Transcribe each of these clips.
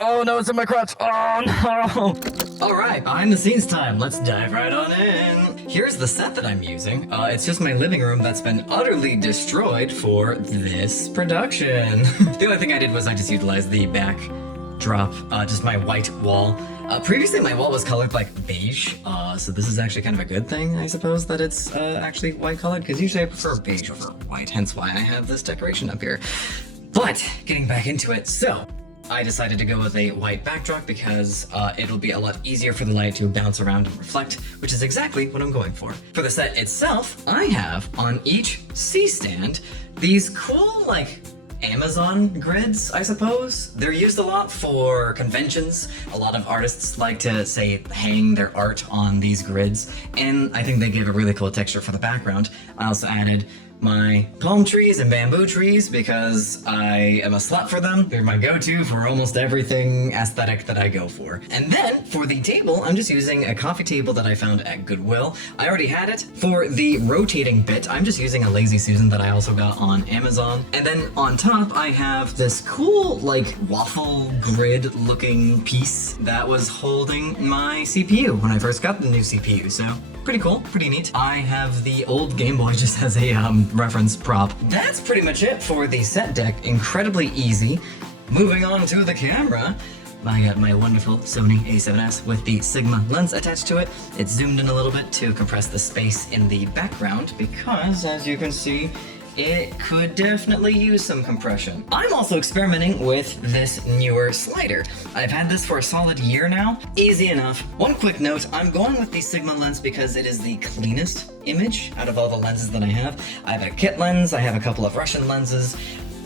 Oh no, it's in my crotch. Oh no. Alright, behind the scenes time. Let's dive right on in. Here's the set that I'm using. It's just my living room that's been utterly destroyed for this production. The only thing I did was I just utilized the backdrop, just my white wall. Previously my wall was colored like beige, so this is actually kind of a good thing, I suppose, that it's actually white colored, because usually I prefer beige over white, hence why I have this decoration up here. But, getting back into it, so I decided to go with a white backdrop because it'll be a lot easier for the light to bounce around and reflect, which is exactly what I'm going for. For the set itself, I have on each C-stand these cool, like, Amazon grids, I suppose. They're used a lot for conventions. A lot of artists like to, say, hang their art on these grids, and I think they give a really cool texture for the background. I also added my palm trees and bamboo trees because I am a slut for them. They're my go-to for almost everything aesthetic that I go for. And then, for the table, I'm just using a coffee table that I found at Goodwill. I already had it. For the rotating bit, I'm just using a Lazy Susan that I also got on Amazon. And then on top, I have this cool, like, waffle grid-looking piece that was holding my CPU when I first got the new CPU, so pretty cool, pretty neat. I have the old Game Boy just as a reference prop. That's pretty much it for the set deck. Incredibly easy. Moving on to the camera, I got my wonderful Sony A7S with the Sigma lens attached to it. It's zoomed in a little bit to compress the space in the background because, as you can see, it could definitely use some compression. I'm also experimenting with this newer slider. I've had this for a solid year now. Easy enough. One quick note, I'm going with the Sigma lens because it is the cleanest image out of all the lenses that I have. I have a kit lens, I have a couple of Russian lenses,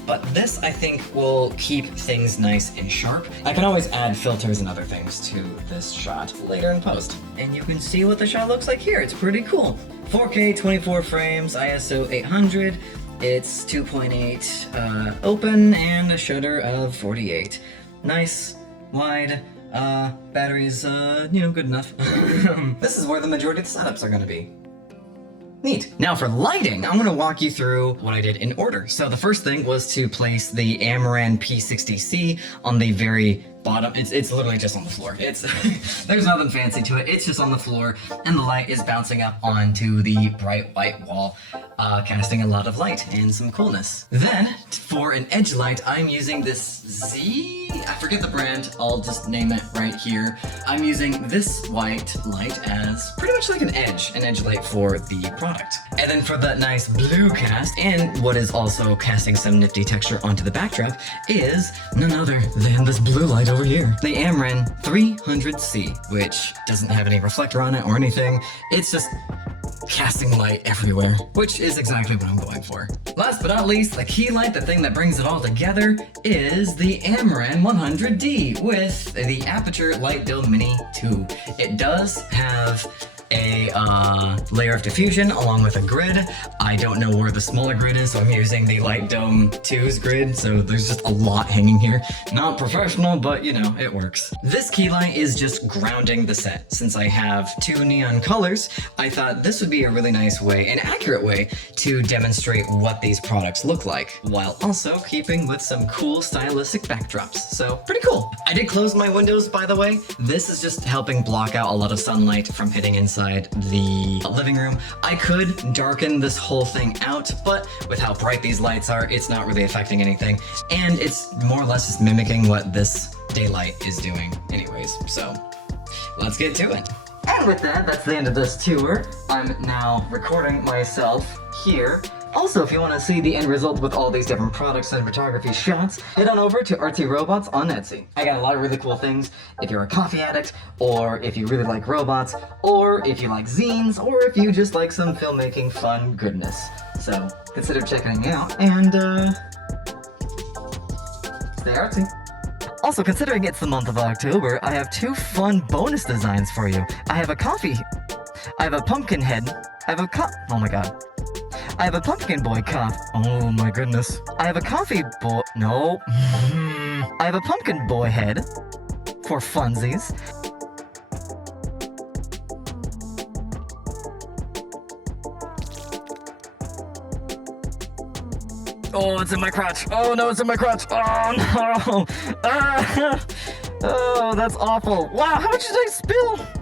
but this I think will keep things nice and sharp. I can always add filters and other things to this shot later in post. And you can see what the shot looks like here. It's pretty cool. 4K, 24 frames, ISO 800. It's 2.8 open and a shutter of 48. Nice, wide, batteries, good enough. This is where the majority of the setups are gonna be. Neat. Now for lighting, I'm gonna walk you through what I did in order. So the first thing was to place the Amaran P60C on the very bottom. It's literally just on the floor. There's nothing fancy to it. It's just on the floor, and the light is bouncing up onto the bright white wall, casting a lot of light and some coolness. Then, for an edge light, I'm using this I forget the brand, I'll just name it right here. I'm using this white light as pretty much like an edge light for the product. And then for that nice blue cast, and what is also casting some nifty texture onto the backdrop, is none other than this blue light over here. The Amaran 300C, which doesn't have any reflector on it or anything. It's just casting light everywhere, which is exactly what I'm going for. Last but not least, the key light, the thing that brings it all together, is the Amaran 100D with the Aputure Light Dome Mini 2. It does have a layer of diffusion along with a grid. I don't know where the smaller grid is, so I'm using the Light Dome 2's grid, so there's just a lot hanging here. Not professional, but you know, it works. This key light is just grounding the set. Since I have two neon colors, I thought this would be a really nice way, an accurate way, to demonstrate what these products look like, while also keeping with some cool stylistic backdrops. So, pretty cool. I did close my windows, by the way. This is just helping block out a lot of sunlight from hitting inside the living room. I could darken this whole thing out, but with how bright these lights are, it's not really affecting anything, and it's more or less just mimicking what this daylight is doing anyways, so let's get to it. And with that, that's the end of this tour. I'm now recording myself here. Also, if you want to see the end result with all these different products and photography shots, head on over to Artsy Robots on Etsy. I got a lot of really cool things if you're a coffee addict, or if you really like robots, or if you like zines, or if you just like some filmmaking fun goodness. So, consider checking it out, and stay artsy. Also, considering it's the month of October, I have two fun bonus designs for you. I have a pumpkin head, oh my god. I have a pumpkin boy cup. Oh my goodness. I have a coffee boy. No. I have a pumpkin boy head for funsies. Oh, it's in my crotch. Oh no, it's in my crotch. Oh no. Oh, that's awful. Wow, how much did I spill?